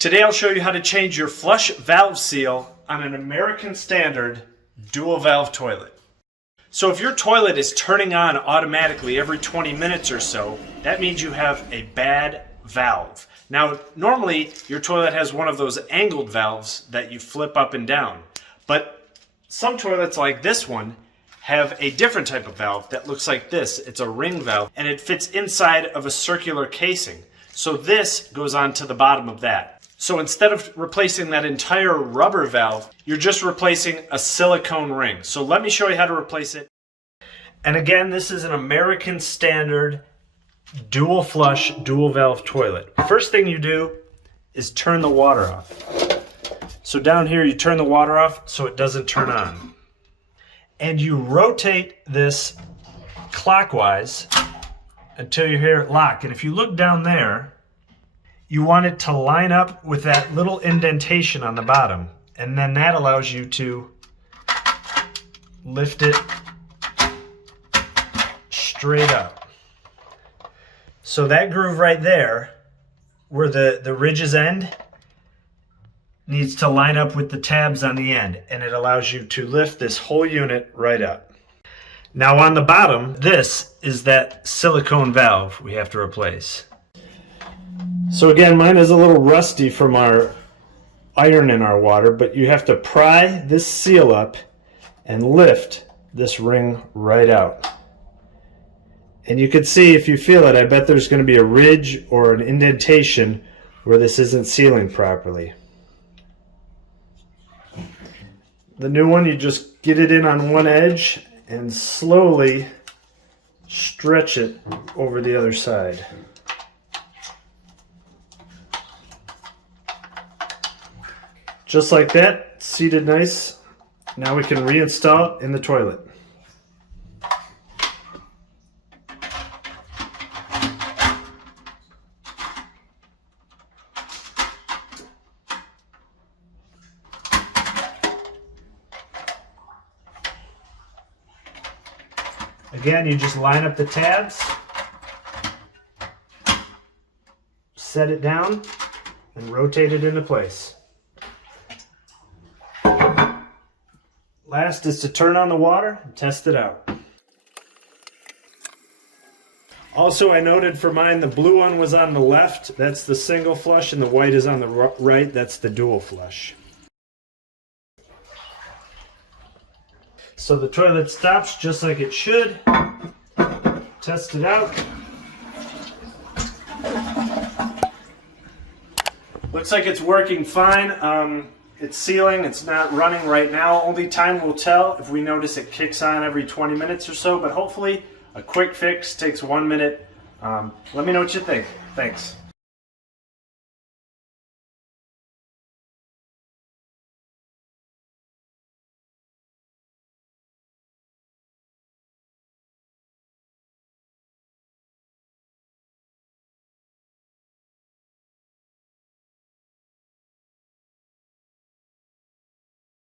Today I'll show you how to change your flush valve seal on an American standard dual valve toilet. So if your toilet is turning on automatically every 20 minutes or so, that means you have a bad valve. Now normally your toilet has one of those angled valves that you flip up and down, but some toilets like this one have a different type of valve that looks like this. It's a ring valve and it fits inside of a circular casing. So this goes on to the bottom of that. So instead of replacing that entire rubber valve, you're just replacing a silicone ring. So let me show you how to replace it. And again, this is an American standard dual flush, dual valve toilet. First thing you do is turn the water off. So down here, you turn the water off so it doesn't turn on. And you rotate this clockwise until you hear it lock. And if you look down there, you want it to line up with that little indentation on the bottom. And then that allows you to lift it straight up. So that groove right there, where the ridges end, needs to line up with the tabs on the end. And it allows you to lift this whole unit right up. Now on the bottom, this is that silicone valve we have to replace. So again, mine is a little rusty from our iron in our water, but you have to pry this seal up and lift this ring right out. And you can see, if you feel it, I bet there's going to be a ridge or an indentation where this isn't sealing properly. The new one, you just get it in on one edge and slowly stretch it over the other side. Just like that, seated nice. Now we can reinstall it in the toilet. Again, you just line up the tabs, set it down, and rotate it into place. Last is to turn on the water and test it out. Also, I noted for mine the blue one was on the left, that's the single flush, and the white is on the right, that's the dual flush. So the toilet stops just like it should. Test it out. Looks like it's working fine. It's sealing, it's not running right now. Only time will tell if we notice it kicks on every 20 minutes or so, but hopefully a quick fix takes 1 minute. Let me know what you think. Thanks.